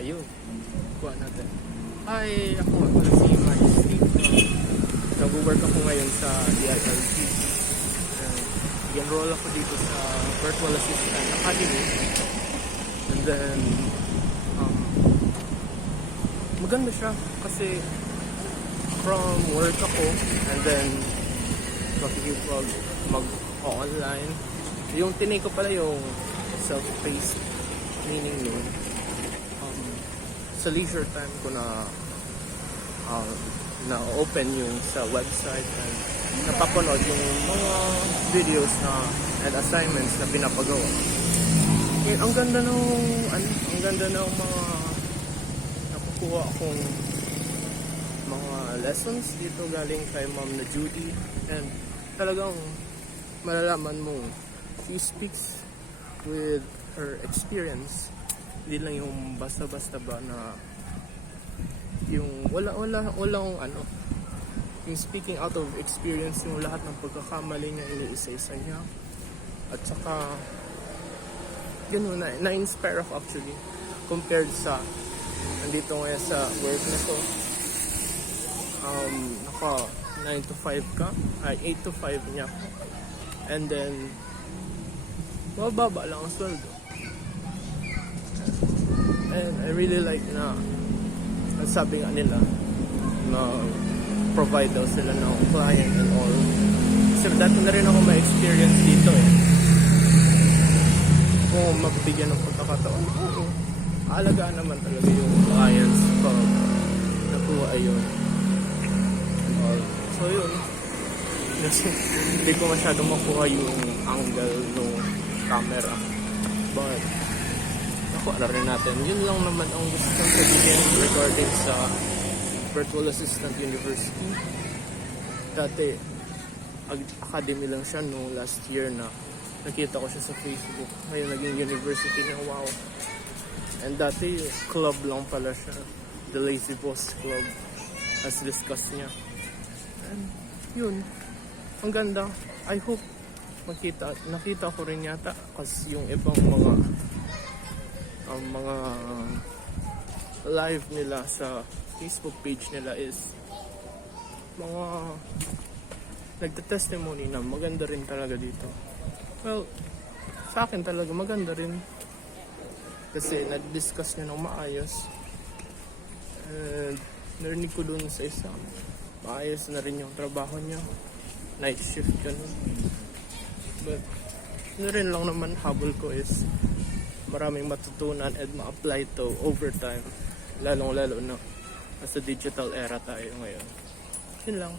Ayun. Kuha natin. Hi, ako nga si Mike Steve. Nag-work ako ngayon sa DILG. Nag-enroll ako dito sa Virtual Assistant Academy. And then, maganda siya kasi from work ako and then makikipag mag-online. Yung tinake ko pala yung self-paced, meaning yun. Sa leisure time ko na-open yung sa website and napapanood yung mga videos and assignments na pinapagawa. And ang ganda ng mga nakukuha akong mga lessons dito galing kay Ma'am na Judy, and talagang malalaman mo she speaks with her experience. Hindi lang yung basta-basta ba na yung walang yung speaking out of experience, yung lahat ng pagkakamali niya iniisa-isa niya. At saka yun, na-inspire ako actually compared sa nandito ngayon sa work na ko. Naka 9 to 5 ka, ay 8 to 5 niya. And then mababa lang ang sweldo. And I really like na sabi nga nila na provide daw sila ng client and all. Kasi dati na rin ako ma-experience dito eh. Kung magbigyan ng pagkakataon, aalagaan naman talaga yung clients pag nakuha ayun and all. So yun, kasi hindi ko masyado makuha yung angle ng camera, but nakuha na rin natin. Yun lang naman ang gusto kong sabihin regarding sa Virtual Assistant University. Dati academy lang siya no last year na nakita ko siya sa Facebook. Ngayon naging university na, wow. And dati club lang pala siya, the Lazy Boss Club, as discussed niya. And yun, ang ganda. I hope nakita ko rin yata kasi yung ibang mga live nila sa Facebook page nila is mga nagta-testimony na maganda rin talaga dito. Well, sa akin talaga maganda rin kasi na-discuss niya ng maayos. And narinig ko dun sa isa, maayos na rin yung trabaho niya, night shift ganun. But rin lang naman habol ko is maraming matutunan and ma-apply to overtime, lalong lalo na nasa digital era tayo ngayon. Yun lang.